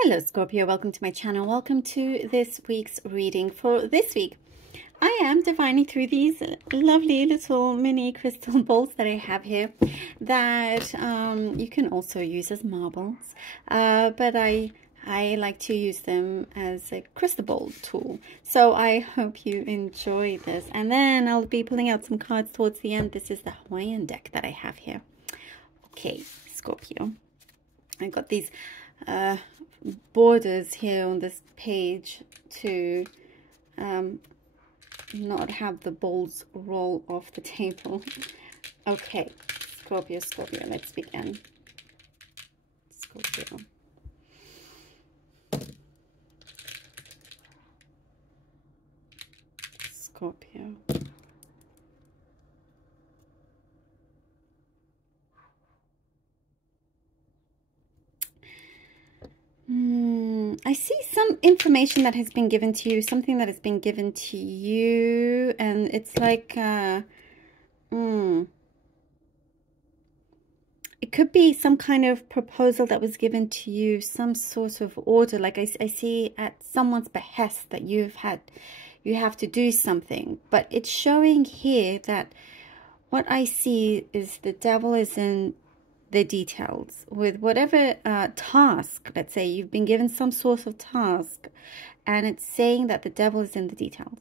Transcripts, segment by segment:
Hello Scorpio, welcome to my channel. Welcome to this week's reading. For this week, I am divining through these lovely little mini crystal balls that I have here that you can also use as marbles. But I like to use them as a crystal ball tool. So I hope you enjoy this. And then I'll be pulling out some cards towards the end. This is the Hawaiian deck that I have here. Okay, Scorpio. I got these borders here on this page to not have the balls roll off the table. Okay, Scorpio, let's begin. Scorpio. Scorpio. I see some information that has been given to you, something that has been given to you, and it's like, it could be some kind of proposal that was given to you, some sort of order, like I see at someone's behest that you have to do something, but it's showing here that what I see is the devil is in the details with whatever task. Let's say you've been given some sort of task and it's saying that the devil is in the details.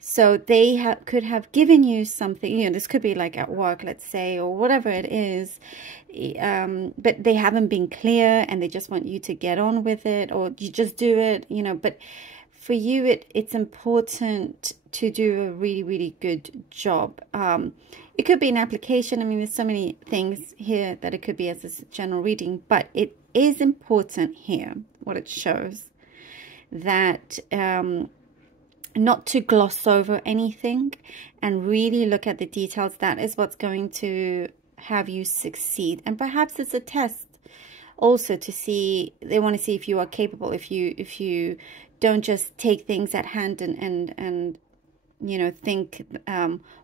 So they could have given you something, you know, this could be like at work, let's say, or whatever it is, but they haven't been clear and they just want you to get on with it, or you just do it, you know. But for you, it's important to do a really, really good job. It could be an application. I mean, there's so many things here that it could be as a general reading, but it is important here, what it shows, that not to gloss over anything and really look at the details. That is what's going to have you succeed. And perhaps it's a test also to see, they want to see if you are capable, if you don't just take things at hand and you know, think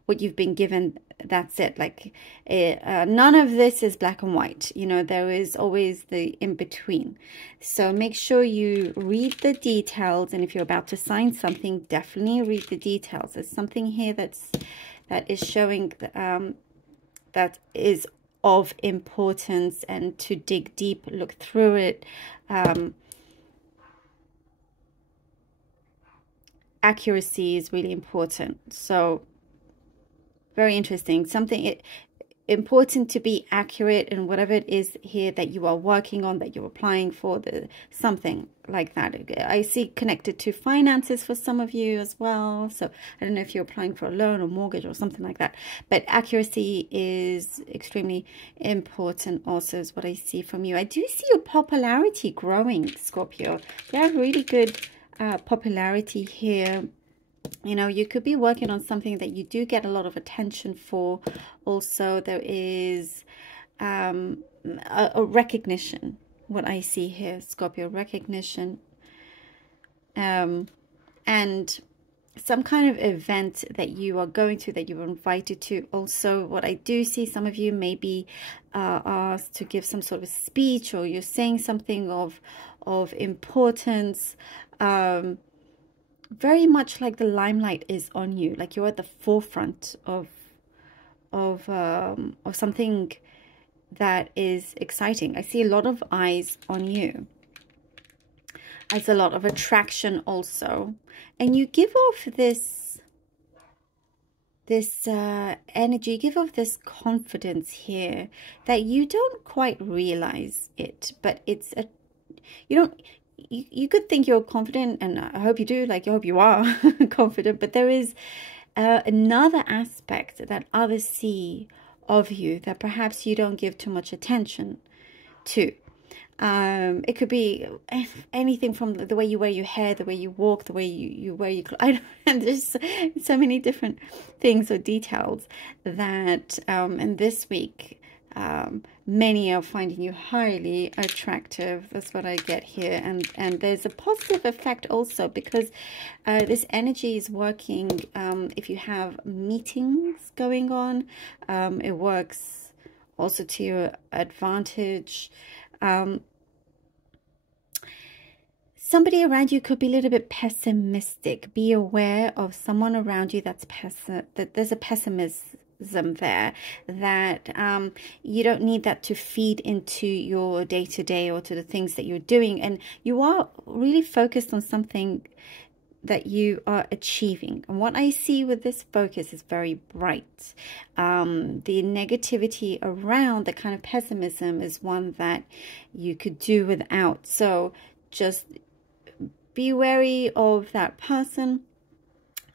what you've been given, that's it. Like none of this is black and white, you know, there is always the in between. So make sure you read the details, and if you're about to sign something, definitely read the details. There's something here that is showing that is of importance, and to dig deep, look through it. Accuracy is really important. So very interesting. Something important to be accurate in whatever it is here that you are working on, that you're applying for, something like that. I see connected to finances for some of you as well. So I don't know if you're applying for a loan or mortgage or something like that, but accuracy is extremely important also, is what I see from you. I do see your popularity growing, Scorpio. You have really good popularity here. You know, you could be working on something that you do get a lot of attention for. Also, there is a recognition, what I see here, Scorpio, recognition, and some kind of event that you are going to, that you were invited to. Also, what I do see, some of you may be asked to give some sort of speech, or you're saying something of importance. Very much like the limelight is on you, like you're at the forefront of something that is exciting. I see a lot of eyes on you. There's a lot of attraction also, and you give off this energy, give off this confidence here that you don't quite realize it, but it's a, you don't. You could think you're confident, and I hope you do, like I hope you are confident, but there is another aspect that others see of you that perhaps you don't give too much attention to. It could be anything from the way you wear your hair, the way you walk, the way you wear your clothes. And there's so many different things or details that in this week, many are finding you highly attractive. That's what I get here. And there's a positive effect also, because this energy is working. If you have meetings going on, it works also to your advantage. somebody around you could be a little bit pessimistic. Be aware of someone around you that's that there's a pessimism there, that you don't need that to feed into your day-to-day or to the things that you're doing, and you are really focused on something that you are achieving. And what I see with this focus is very bright. The negativity around the kind of pessimism is one that you could do without. So just be wary of that person.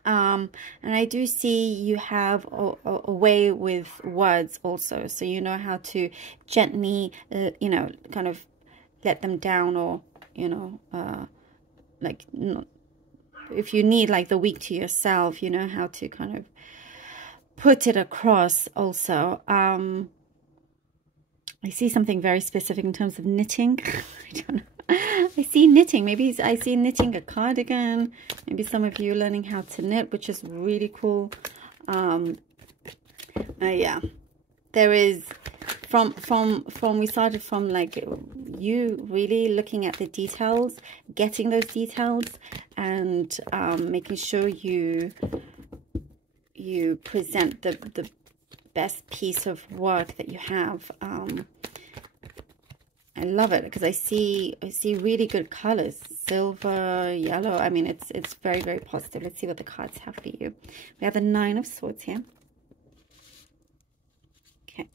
And I do see you have a way with words also. So you know how to gently, you know, kind of let them down, or, you know, like, if you need like the week to yourself, you know how to kind of put it across also. I see something very specific in terms of knitting. I don't know. I see knitting. Maybe I see knitting a cardigan. Maybe some of you learning how to knit, which is really cool. Yeah, there is from we started from like you really looking at the details, getting those details, and making sure you present the best piece of work that you have. I love it because I see really good colors, silver, yellow. I mean, it's very, very positive. Let's see what the cards have for you. We have the Nine of Swords here. Okay.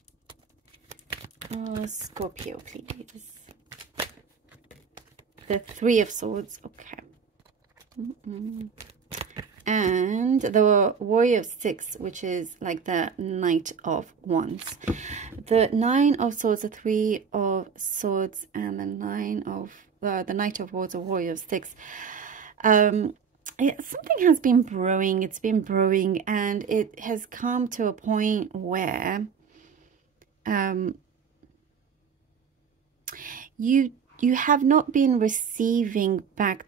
Oh, Scorpio, please. The Three of Swords. Okay. And the Warrior of Six, which is like the Knight of Wands. The Nine of Swords, the Three of Swords, and the Knight of Wands, or Warrior of Six. Something has been brewing. It's been brewing, and it has come to a point where you have not been receiving back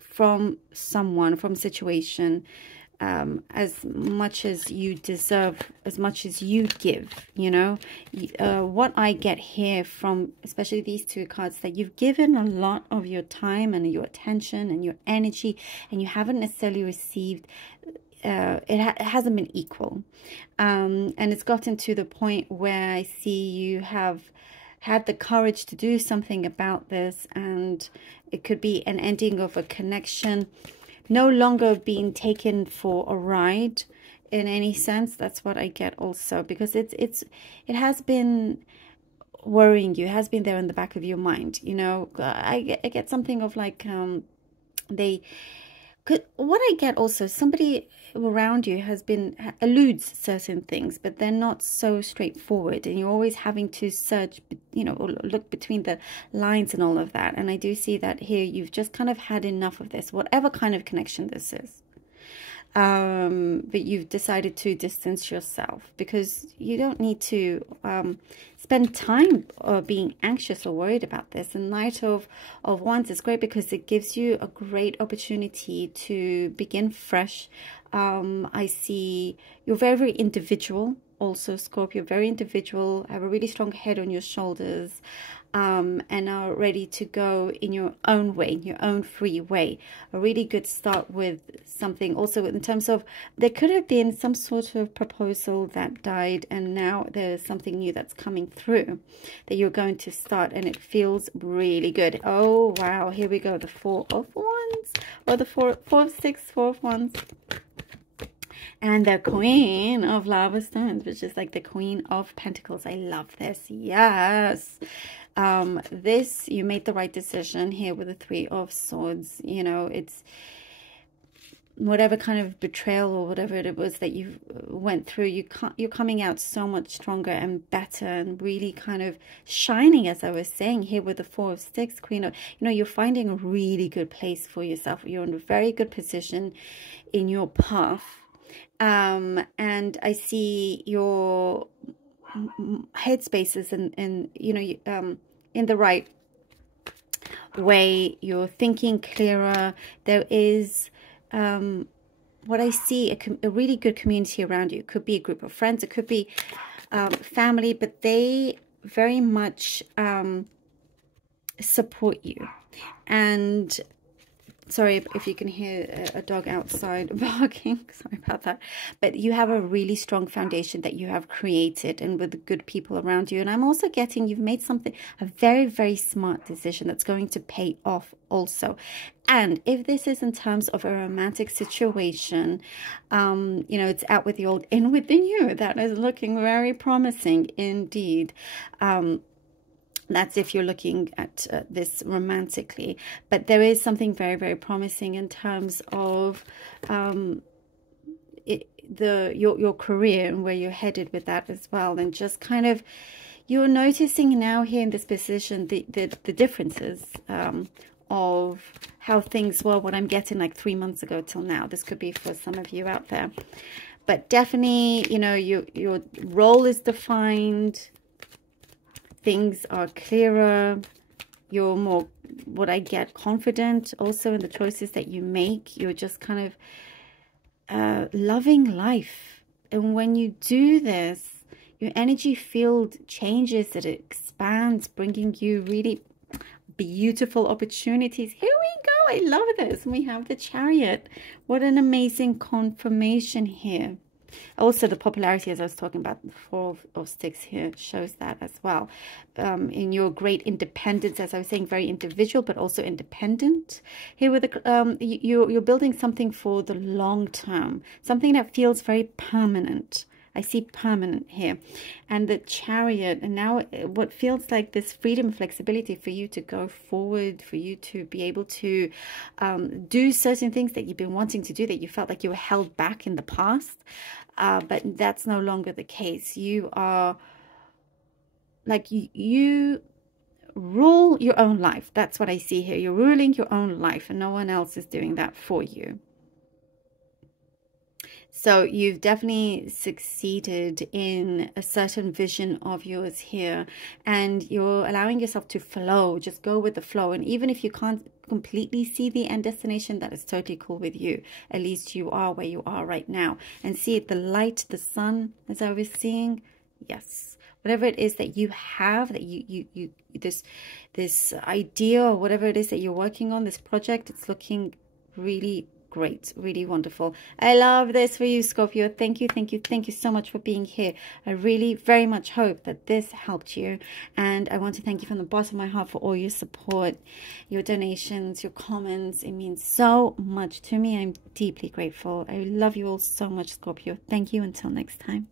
from someone, from situation, as much as you deserve, as much as you give, you know. What I get here from especially these two cards, that you've given a lot of your time and your attention and your energy, and you haven't necessarily received, it hasn't been equal. And it's gotten to the point where I see you have had the courage to do something about this, and it could be an ending of a connection, no longer being taken for a ride in any sense. That's what I get also, because it has been worrying you, it has been there in the back of your mind, you know. I get something of like what I get also, somebody around you alludes certain things, but they're not so straightforward, and you're always having to search, you know, or look between the lines and all of that. And I do see that here you've just kind of had enough of this, whatever kind of connection this is. But you've decided to distance yourself because you don't need to spend time being anxious or worried about this. And Knight of Wands is great because it gives you a great opportunity to begin fresh. I see you're very, very individual. Also, Scorpio, very individual, have a really strong head on your shoulders, and are ready to go in your own way, in your own free way. A really good start with something. Also, in terms of, there could have been some sort of proposal that died, and now there's something new that's coming through that you're going to start, and it feels really good. Oh, wow. Here we go. The Four of Wands, or the Four of Six, Four of Wands. And the Queen of Lava Stones, which is like the Queen of Pentacles. I love this. Yes. This, you made the right decision here with the Three of Swords. You know, it's whatever kind of betrayal or whatever it was that you went through, you're coming out so much stronger and better, and really kind of shining, as I was saying here with the Four of Sticks, Queen of, you know, you're finding a really good place for yourself. You're in a very good position in your path. And I see your headspaces and you know, in the right way. You're thinking clearer. There is what I see, a really good community around you. It could be a group of friends, it could be family, but they very much support you. And sorry if you can hear a dog outside barking. Sorry about that. But you have a really strong foundation that you have created, and with the good people around you. And I'm also getting you've made something, a very, very smart decision that's going to pay off also. And if this is in terms of a romantic situation, you know, it's out with the old, in with the new. That is looking very promising indeed. That's if you're looking at this romantically. But there is something very, very promising in terms of your career and where you're headed with that as well. And just kind of, you're noticing now here in this position the differences of how things were, what I'm getting like 3 months ago till now. This could be for some of you out there. But definitely, you know, your role is defined. Things are clearer. You're more, what I get, confident also in the choices that you make. You're just kind of loving life. And when you do this, your energy field changes, it expands, bringing you really beautiful opportunities. Here we go. I love this. We have the Chariot. What an amazing confirmation here. Also, the popularity, as I was talking about, the Four of Sticks here shows that as well. In your great independence, as I was saying, very individual, but also independent. Here with the, you're building something for the long term, something that feels very permanent. I see permanent here. And the Chariot, and now what feels like this freedom, flexibility for you to go forward, for you to be able to do certain things that you've been wanting to do, that you felt like you were held back in the past. But that's no longer the case. You are like, you rule your own life. That's what I see here. You're ruling your own life, and no one else is doing that for you. So you've definitely succeeded in a certain vision of yours here, and you're allowing yourself to flow, just go with the flow. And even if you can't completely see the end destination, that is totally cool with you. At least you are where you are right now. And see it, the light, the sun, as I was seeing. Yes. Whatever it is that you have, that you this idea, or whatever it is that you're working on, this project, it's looking really great, really wonderful. I love this for you, Scorpio. Thank you, thank you, thank you so much for being here. I really very much hope that this helped you, and I want to thank you from the bottom of my heart for all your support, your donations, your comments. It means so much to me. I'm deeply grateful. I love you all so much, Scorpio. Thank you. Until next time.